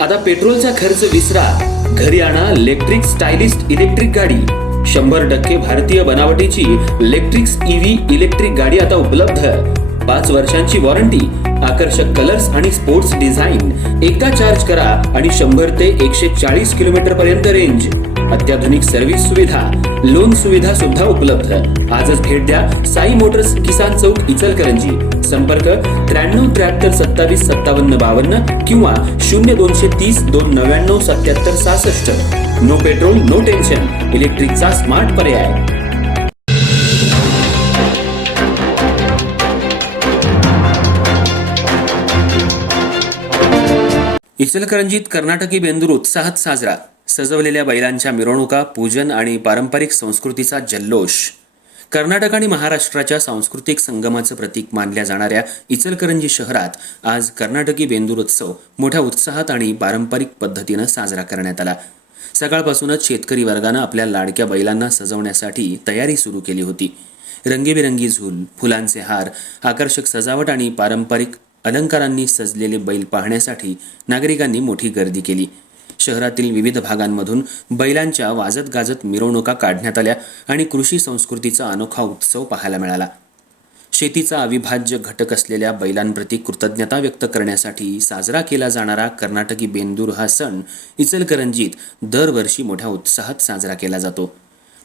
आता पेट्रोलचा खर्च विसरा, घरी आणा इलेक्ट्रिक स्टायलिस्ट इलेक्ट्रिक गाडी। 100% भारतीय बनावटीची इलेक्ट्रिक्स ईव्ही इलेक्ट्रिक गाडी आता उपलब्ध। 5 वर्षांची वॉरंटी, आकर्षक कलर्स आणि स्पोर्ट्स डिझाइन। एकदा चार्ज करा आणि 100 ते 140 किलोमीटर पर्यंत रेंज। अत्याधुनिक सर्व्हिस सुविधा, लोन सुविधा सुद्धा उपलब्ध। आजच भेट द्या साई मोटर्स, किसान चौक, इचलकरंजी। संपर्क 93 73 27 57 52 किंवा 0230 299 77 66। नो पेट्रोल नो टेन्शन, इलेक्ट्रिकचा स्मार्ट पर्याय। इचलकरंजीत कर्नाटकी बेंदूर उत्साहात साजरा। सजवलेल्या बैलांच्या मिरवणुका, पूजन आणि पारंपरिक संस्कृतीचा जल्लोष। कर्नाटक आणि महाराष्ट्राच्या सांस्कृतिक संगमाचं प्रतीक मानल्या जाणाऱ्या इचलकरंजी शहरात आज कर्नाटकी बेंदूर उत्सव मोठ्या उत्साहात आणि पारंपरिक पद्धतीनं साजरा करण्यात आला। सकाळपासूनच शेतकरी वर्गानं आपल्या लाडक्या बैलांना सजवण्यासाठी तयारी सुरू केली होती। रंगीबेरंगी झूल, फुलांचे हार, आकर्षक सजावट आणि पारंपरिक अलंकारांनी सजलेले बैल पाहण्यासाठी नागरिकांनी मोठी गर्दी केली। शहरातील विविध भागांमधून बैलांच्या वाजत गाजत मिरवणुका काढण्यात आल्या आणि कृषी संस्कृतीचा अनोखा उत्सव पाहायला मिळाला। शेतीचा अविभाज्य घटक असलेल्या बैलांप्रती कृतज्ञता व्यक्त करण्यासाठी साजरा केला जाणारा कर्नाटकी बेंदूर हा सण इचलकरंजीत दरवर्षी मोठ्या उत्साहात साजरा केला जातो।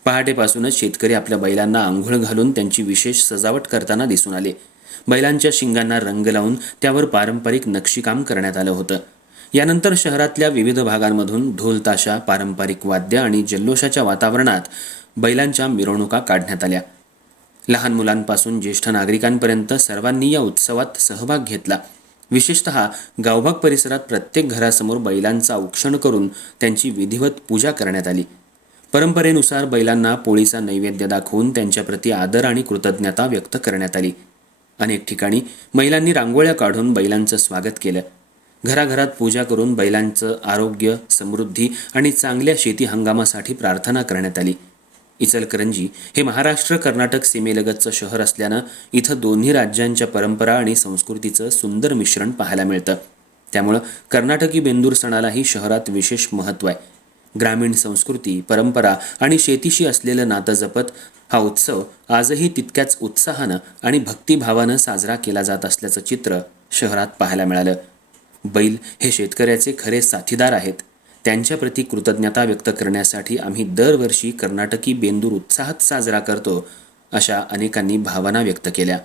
पहाटेपासूनच शेतकरी आपल्या बैलांना आंघोळ घालून त्यांची विशेष सजावट करताना दिसून आले। बैलांच्या शिंगांना रंग लावून त्यावर पारंपरिक नक्षीकाम करण्यात आलं होतं। यानंतर शहरातल्या विविध भागांमधून ढोल ताशा, पारंपरिक वाद्य आणि जल्लोषाच्या वातावरणात बैलांच्या मिरवणुका काढण्यात आल्या। लहान मुलांपासून ज्येष्ठ नागरिकांपर्यंत सर्वांनी या उत्सवात सहभाग घेतला। विशेषतः गावभाग परिसरात प्रत्येक घरासमोर बैलांचा औक्षण करून त्यांची विधिवत पूजा करण्यात आली। परंपरेनुसार बैलांना पोळीचा नैवेद्य दाखवून त्यांच्याप्रती आदर आणि कृतज्ञता व्यक्त करण्यात आली। अनेक ठिकाणी महिलांनी रांगोळ्या काढून बैलांचं स्वागत केलं। घराघरात पूजा करून बैलांचं आरोग्य, समृद्धी आणि चांगल्या शेती हंगामासाठी प्रार्थना करण्यात आली। इचलकरंजी हे महाराष्ट्र कर्नाटक सीमेलगतचं शहर असल्यानं इथं दोन्ही राज्यांच्या परंपरा आणि संस्कृतीचं सुंदर मिश्रण पाहायला मिळतं। त्यामुळं कर्नाटकी बेंदूर सणालाही शहरात विशेष महत्त्व आहे। ग्रामीण संस्कृती, परंपरा आणि शेतीशी असलेलं नातं जपत हा उत्सव आजही तितक्याच उत्साहानं आणि भक्तिभावानं साजरा केला जात असल्याचं चित्र शहरात पाहायला मिळालं। बैल हे शेतकऱ्याचे खरे साथीदार आहेत। त्यांच्याप्रती कृतज्ञता व्यक्त करण्यासाठी आम्ही दरवर्षी कर्नाटकी बेंदूर उत्साहात साजरा करतो, अशा अनेकांनी भावना व्यक्त केल्या।